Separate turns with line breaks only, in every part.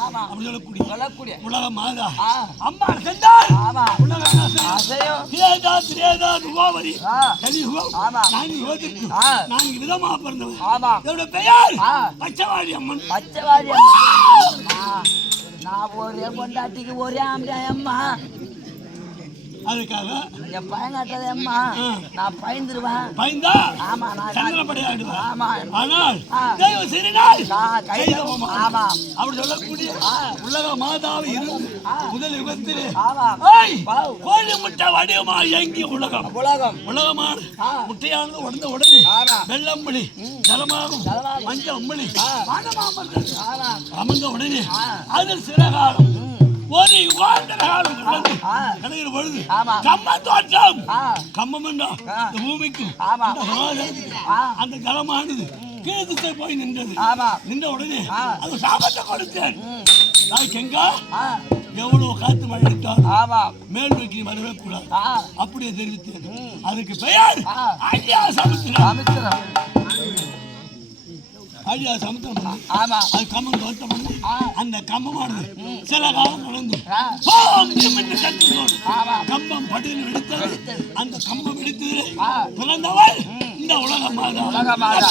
ஆமா.
அப்படி சொல்லக்கூடிய
சொல்லக்கூடிய
உலக மாதா. அம்மா சென்றால் அசையும் திரேதா திரேதா துவாவரி கலியுகம். நான்கு யுகத்திற்கு. நான்கு விதமா பிறந்தவன் இதோட பெயர்? பச்சவாடி அம்மன்.
பச்சைவாதி அம்மா நான் ஒரே பொண்டாட்டிக்கு ஒரே அம்மா.
அதுக்காக
அம்மா.
ஆ.
நான் பயந்துருவேன்.
பயந்தா
ஆமா நான்
சந்திரப்படையாடுவா
ஆமா.
ஆனால். தெய்வ சிறினாய்
நான் கை
கைதவமா.
ஆமா.
அப்படி சொல்லக்கூடிய உலக மாதாவை இருந்து முதல்
வாவ்.
கோழி முட்டை வடிவமா இயங்கிய உலகம்.
உலகம்.
உலகமான. முட்டையானது உடந்த உடனே வெள்ளம்புலி ஜலமாகும். மஞ்சள் அம்பளி அமர்ந்த உடனே
ஆ.
அதில் சில காலம். ஒரு யுகாந்தர காலம். கிடைக்கிற பொழுது. கம்ம தோற்றம். கம்மம் என்றா. இந்த பூமிக்கும். அந்த ஜலமானது கீழ் திசை போய் நின்றது. நின்ற உடனே. அது சாபத்தை கொடுத்தேன்.
ஆ.
எவ்வளவு காத்து மழை எடுத்தாலும்
ஆமா.
மேல் நோக்கி வரவே கூடாது அப்படியே தெரிவித்தேன். அதுக்கு பெயர். ஆழியா சமுத்திரம். ஆழியா சமுத்திரம் பண்ணி.
ஆமா.
அது கம்பம் தோட்டம் பண்ணி. அந்த கம்பமானது சில காலம் நடந்து கம்பம் பட்டியல் வெடித்தது. அந்த கம்பம் வெடித்தது
ஆ.
பிறந்தவள் இந்த உலக மாதா
உலக மாதா.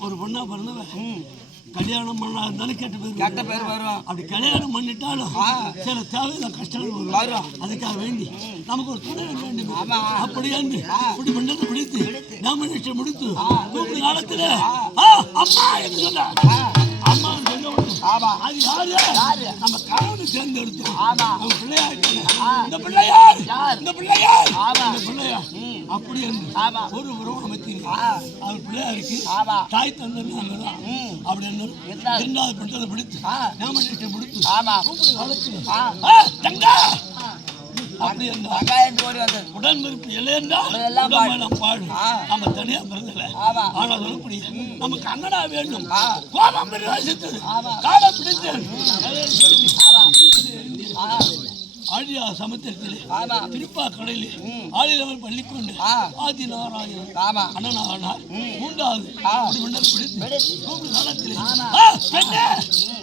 ஒரு பொண்ணா பிறந்தவன் கல்யாணம் பண்ணா இருந்தாலும் கெட்ட பேர்
கெட்ட பேர் வரும்
அப்படி கல்யாணம் பண்ணிட்டாலும். சில தேவையில்ல கஷ்டங்கள் வரும்.
வரும்.
அதுக்காக வேண்டி நமக்கு ஒரு துணை வேண்டும்.
ஆமா.
அப்படி என்று இப்படி பண்ணதை பிடித்து நாம நிச்சயம் முடித்து காலத்துல அம்மா என்று சொன்ன
ஆமா
அது யாரு?
யாரு?
நம்ம கணவனை தேர்ந்தெடுத்தோம்.
ஆமா.
அவன் பிள்ளையார் இந்த பிள்ளையார்.
யார்?
இந்த பிள்ளையார்.
ஆமா.
இந்த பிள்ளையார். அப்படி என்று
ஆமா.
ஒரு உறவு
ஆ.
அவர் பிள்ளையாருக்கு
ஆமா.
தாய் தந்தது அங்கதான். அப்படி என்ன. இரண்டாவது பட்டதை பிடித்து
ஆ.
நாம முடித்து
ஆமா.
தங்கா! அப்படி
வெங்காயம் ஓடி வந்தது
உடன்பிறப்பு இல்லையென்றா
எல்லாம் பாடு.
உடம்பெல்லாம் பாடு
ஆ.
நம்ம தனியா பிறந்தல.
ஆமா.
ஆனா சொல்லக்கூடிய நமக்கு அண்ணனா வேண்டும். கோபம் பிரவேசித்தது
ஆமா.
காலம் பிடித்தது ஆழியா சமுத்திரத்திலே திருப்பா கடலிலே
ம்.
ஆளிலவர் பள்ளிக்கொண்டு. ஆதி நாராயணன் அண்ணனானார். மூன்றாவது காலத்திலே!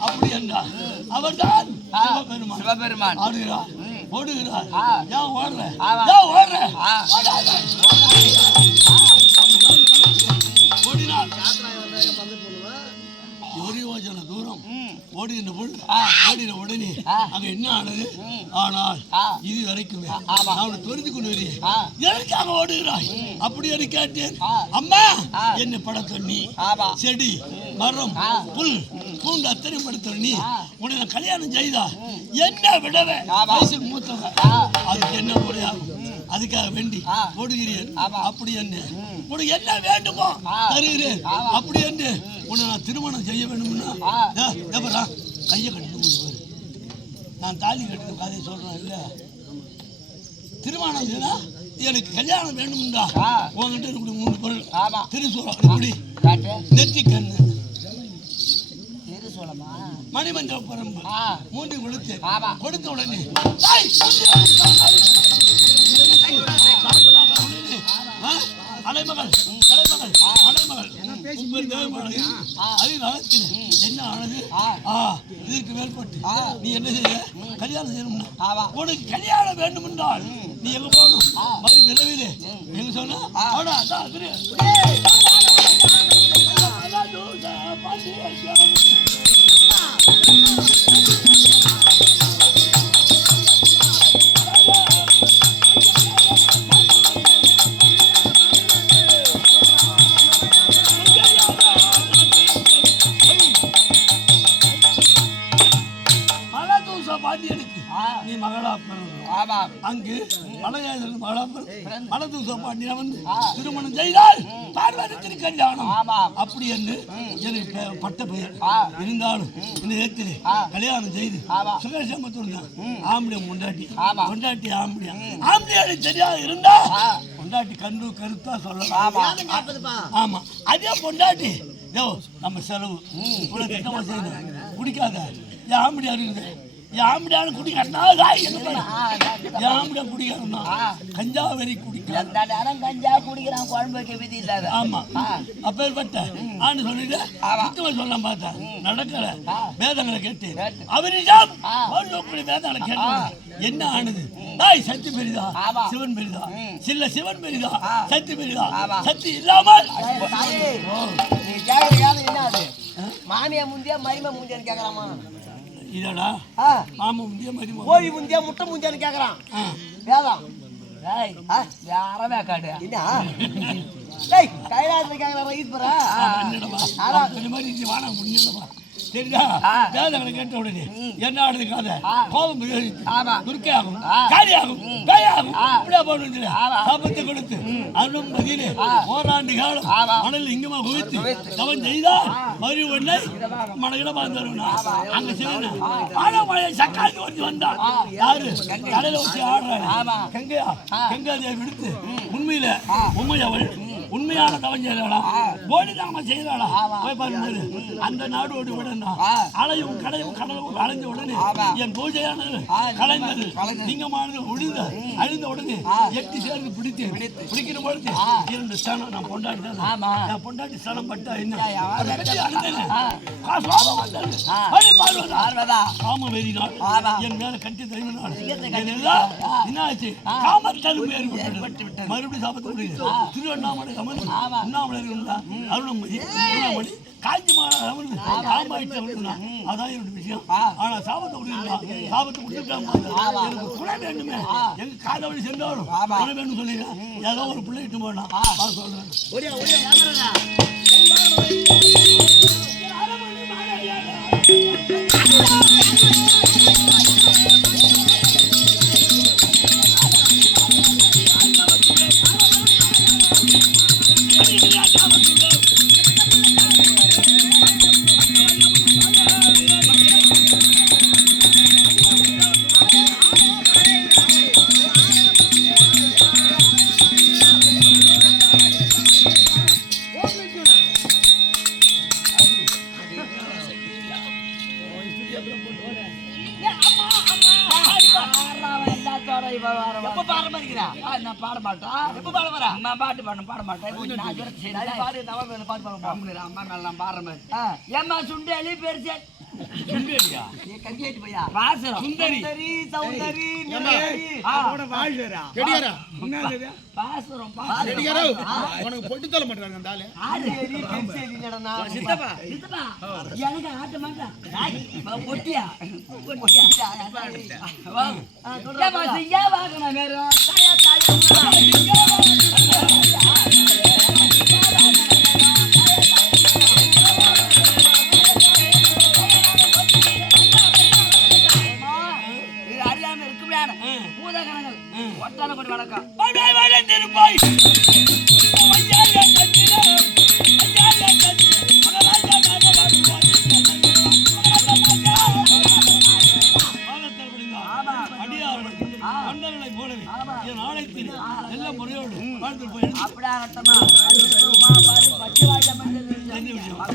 அப்படி என்றார். அவர்தான். சிவபெருமான்.
சிவபெருமான்.
ஆடுகிறார். ஓடுகிறார். ஏன் ஓடுற. ஏன் ஓடுற. ஓடினார் ஒரு யோஜனை தூரம் ஓடுகின்ற பொழுது. ஓடின உடனே. அங்க என்ன ஆனது. ஆனால். இது வரைக்குமே
ஆமா.
அவனை தெரிந்து கொண்டு
ஆ
எதற்காக ஓடுகிறாய் அப்படி என்று கேட்டேன். அம்மா. என்னை படத்த நீ
ஆமா
செடி மரம். புல் பூண்டு அத்தனை படுத்த நீ. உன்னை கல்யாணம் செய்தா என்ன விடவே. வயசுக்கு மூத்தவன்
ஆ.
அதுக்கு என்ன முறையாகும் அதுக்காக வேண்டி
ஆமா.
அப்படி என்ன உனக்கு என்ன வேண்டுமோ. தருகிறேன். அப்படி என்று. உன்னை நான் திருமணம் செய்ய வேண்டும்னா ஏப்பா, கையை கட்டிட்டு நான் தாலி கட்டின கதையை சொல்றேன் இல்ல? திருமணம் செய்தா எனக்கு கல்யாணம் வேணும்டா
ஆ.
உங்ககிட்ட இருக்கக்கூடிய மூணு பொருள்.
ஆமா.
திருசூலம் இப்படி நெற்றி கண்ணு
சொல்லமா
மணிமஞ்ச பரம்பு மூன்று கொடுத்து. கொடுத்த உடனே "ஐய், சாப்பிடலாமா உடனே? ஆ? அலைமகள் அலைமகள் அலைமகள் என்ன ஆனது இதற்கு மேற்பட்டு. நீ என்ன செய்ய கல்யாணம் உனக்கு வேண்டும் என்றால் நீ எங்க போகணும் மறு விரைவிலே எங்க சொன்னா ஆடா, பாண்டியனுக்கு நீ மகளா
பெறணும்
அங்கு மலையாளர் மலம்பர் மலது சோப்பாண்டியா வந்து திருமணம் செய்தால் பார்வதி திருக்கல்யாணம்
ஆமாம்
அப்படி என்று எனக்கு பட்ட பெயர். இருந்தாலும் இந்த
ஆ.
கல்யாணம் செய்து
ஆமா.
சுகசமத்தோடு தான் ஆம்பளை முண்டாட்டி
ஆமா.
முண்டாட்டி ஆம்பளையா ஆம்பளையாடி தெரியாது இருந்தா. பொண்டாட்டி கண்டு கருத்தா சொல்லலாம்.
ஆமா
ஆமா. அதே பொண்டாட்டி. நம்ம செலவு. இவ்வளவு திட்டமா செய்யணும். குடிக்காத. என் ஆம்படியா இருக்குது என்ன பண்ண?
ஆ,
என் ஆம்படியா குடிக்காரனா கஞ்சா வெறி
நேரம் கஞ்சா குடிக்கிறான் குழம்பு வைக்க விதி இல்லாத.
ஆமா. அப்பேற்பட்ட ஆண்டு சொல்லிட்டு. சுத்தமா சொல்ல பார்த்தேன் நடக்கல.
ஆ.
வேதங்களை கேட்டு. அவரிடம் வேதங்களை கேட்டு என்ன ஆனது? தாய் சக்தி பெரிதா. சிவன் பெரிதா. சில்ல சிவன் பெரிதா?
ஆ.
சக்தி பெரிதா. சக்தி இல்லாமல்
மாமியா முந்தியா மருமை முந்தியான்னு கேக்குறாமா
இதடா
ஆ,
மாமா முந்திய மதிமா
கோழி முந்தியா முட்டை முந்தியான்னு கேக்குறான். வேதம். ஏய் யாரவே காடு என்ன? டேய் கைலாசத்துல கேக்குறான்
சரிதா. வேதங்களை கேட்ட உடனே என்ன ஆடுது கதை. கோபம். துர்க்கையாகும்
ஆ.
காரியாகும் பேயாகும். இப்படியே போட்டு. சாபத்தை கொடுத்து அருளும் பதிலே. ஓராண்டு காலம். மணல் இங்கமா குவித்து. தவன் செய்தா மறு ஒன்றை மனகிட அங்க செய்யணும் ஆனா மழை சக்காத்தி வந்து வந்தா யாரு? தலையில வச்சு ஆடுறாரு
ஆமா.
கங்கையா கங்கா தேவி விடுத்து உண்மையில உண்மை அவள் உண்மையான தவம் செய்யறாளா போலி தாம செய்யறாளா போய் பாருங்க அந்த நாடு ஓடி விடணும் அலையும் கடையும் கடலும் அலைஞ்ச உடனே என் பூஜையானது கலைந்தது. லிங்கமானது ஒழிந்த அழிந்த உடனே எட்டி சேர்ந்து பிடித்து. பிடிக்கிற பொழுது இரண்டு ஸ்தானம் நான் பொண்டாட்டி. நான் பொண்டாட்டி ஸ்தானம் பட்டா என்ன. என் மேல கட்டி இதெல்லாம் என்னாச்சு? காமத்தழும்பு ஏற்பட்டு மறுபடியும் சாப்பிட்டு திருவண்ணாமலை அமர்ந்து உண்ணாமலை இருந்தா அருணமதி அருணமணி காஞ்சி அமர்ந்து காமாயிட்டு அமர்ந்தா அதான் என்னோட விஷயம். ஆனா சாபத்தை கொடுத்தா சாபத்தை கொடுத்துட்டாங்க எனக்கு துணை வேண்டுமே எங்க காத வழி சென்றாலும் துணை வேணும் சொல்லிடுறேன் ஏதோ ஒரு பிள்ளை இட்டு போனா. சொல்றேன்.
நான் பாட்டு பாட பாட மாட்டேன் பாட்டு பாட மாதிரி ஏம்மா சுண்டலி பெருசே
சுண்டேரியா
கஞ்சியாச்சு பையா வாசரம்
சுந்தரி.
சௌந்தரி நிலவரி. பாசுரம் பாசுரம்.
உனக்கு பொட்டு தள்ள மாட்டாங்க அந்த ஆளு
ஆறு நடனா. சித்தப்பா, எனக்கு ஆட்ட மாட்டான். பொட்டியா? பொட்டியா? வா. ஏம்மா, சிங்கா வாகனம் வேறு. தாயா, தாயா,